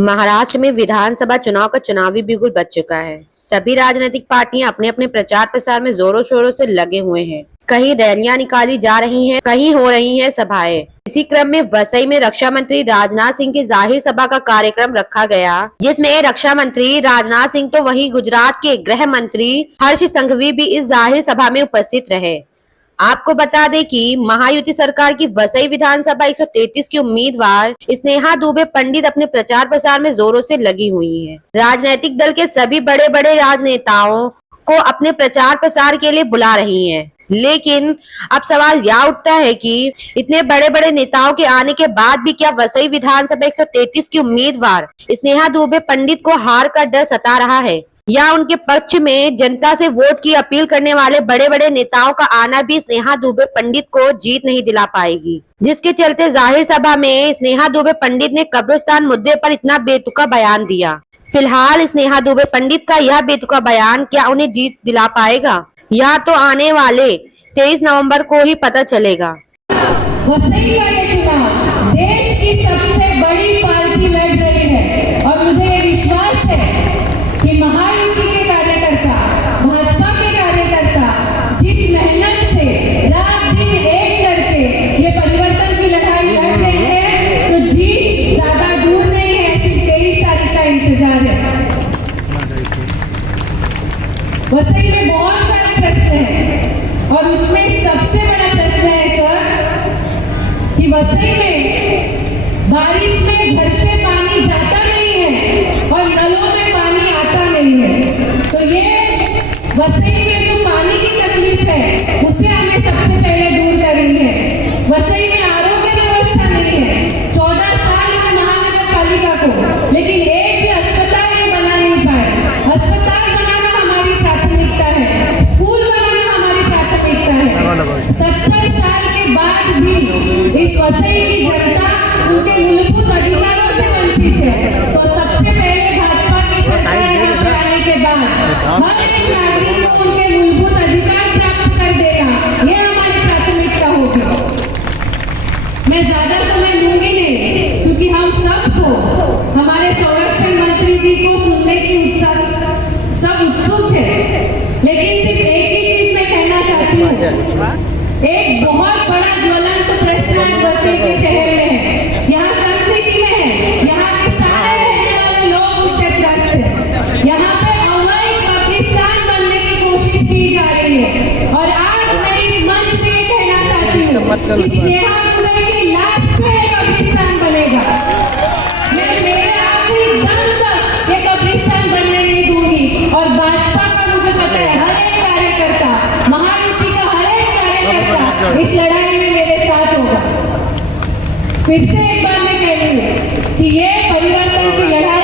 महाराष्ट्र में विधानसभा चुनाव का चुनावी बिगुल बज चुका है। सभी राजनीतिक पार्टियां अपने अपने प्रचार प्रसार में जोरों शोरों से लगे हुए हैं। कहीं रैलियां निकाली जा रही हैं, कहीं हो रही हैं सभाएं। इसी क्रम में वसई में रक्षा मंत्री राजनाथ सिंह की जाहिर सभा का कार्यक्रम रखा गया, जिसमें रक्षा मंत्री राजनाथ सिंह तो वहीं गुजरात के गृह मंत्री हर्ष संघवी भी इस जाहिर सभा में उपस्थित रहे। आपको बता दें कि महायुति सरकार की वसई विधानसभा 133 की उम्मीदवार स्नेहा दुबे पंडित अपने प्रचार प्रसार में जोरों से लगी हुई हैं। राजनीतिक दल के सभी बड़े बड़े राजनेताओं को अपने प्रचार प्रसार के लिए बुला रही हैं। लेकिन अब सवाल यह उठता है कि इतने बड़े बड़े नेताओं के आने के बाद भी क्या वसई विधानसभा 133 की उम्मीदवार स्नेहा दुबे पंडित को हार का डर सता रहा है, या उनके पक्ष में जनता से वोट की अपील करने वाले बड़े बड़े नेताओं का आना भी स्नेहा दुबे पंडित को जीत नहीं दिला पाएगी, जिसके चलते जाहिर सभा में स्नेहा दुबे पंडित ने कब्रिस्तान मुद्दे पर इतना बेतुका बयान दिया। फिलहाल स्नेहा दुबे पंडित का यह बेतुका बयान क्या उन्हें जीत दिला पाएगा, यह तो आने वाले 23 नवंबर को ही पता चलेगा। वसई का ये चुनाव देश की सबसे बड़ी पार्टी लड़ रही है और मुझे ये विश्वास है कि महायुति के कार्यकर्ता, भाजपा के कार्यकर्ता जिस मेहनत से रात दिन एक करके ये परिवर्तन की लड़ाई लड़ रहे हैं, तो जीत ज्यादा दूर नहीं है, सिर्फ 23 तारीख का इंतजार है। वसई में बहुत सारे प्रश्न हैं और उसमें सबसे बड़ा प्रश्न है सर कि वसई में बारिश में घर से पानी जाता नहीं है और नलों में पानी आता नहीं है। तो ये वसई में जो पानी की तकलीफ है उसे हमें सबसे पहले दूर करनी है। वसई में आरोग्य व्यवस्था नहीं है, 14 साल में महानगर पालिका को, लेकिन एक भी अस्पताल ये बना नहीं पाए। अस्पताल बनाना हमारी प्राथमिकता है, स्कूल बनाना हमारी प्राथमिकता है। 70 साल के बाद भी इस वसई की जनता उनके मूलभूत अधिकारों से वंचित है। तो सबसे पहले भाजपा की सरकार यहाँ पर आने के बाद हर एक नागरिक को उनके मूलभूत अधिकार प्राप्त कर देगा, ये हमारी प्राथमिकता होगी। मैं ज्यादा समय लूंगी नहीं, क्योंकि हम सबको हमारे संरक्षण मंत्री जी को सुनने की सब उत्सुक है। लेकिन सिर्फ एक ही चीज मैं कहना चाहती हूँ, एक बहुत बड़ा ज्वलंत प्रश्न आज वसई के शहर में है, यहाँ सन सिटी में है, यहाँ के सारे रहने वाले लोग उससे त्रस्त हैं। यहाँ पे अवैध कब्रिस्तान बनने की कोशिश की जा रही है और आज मैं इस मंच से ये कहना चाहती हूँ कि स्नेहा दुबे की लाश पे कब्रिस्तान बनेगा। मैं मेरे आखिरी दम तक ये कब्रिस्तान बनने नहीं दूंगी और भाजपा का मुझे पता है हर एक कार्यकर्ता, महायुति का हर एक कार्यकर्ता इस लड़ाई में मेरे साथ होगा। फिर से एक बार मैं कह रही हूँ कि ये परिवर्तन की लड़ाई